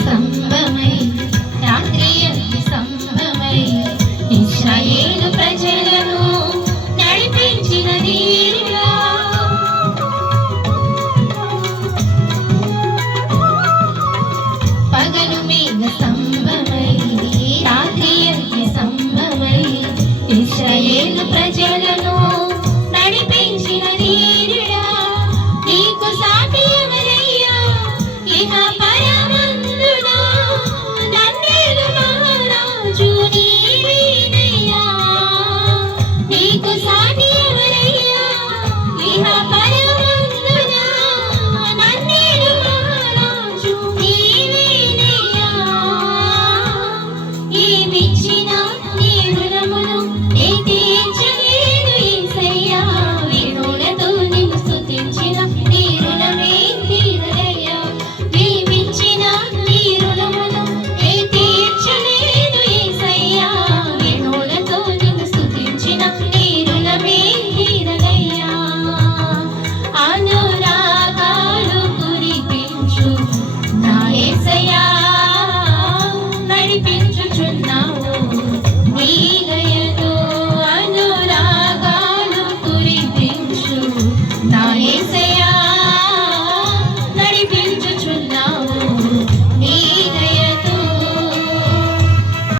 సంభమై రాత్రి అగ్ని సంభమై ఇస్రాయేలు ప్రజలను నడిపించిన దీవుడు I'm.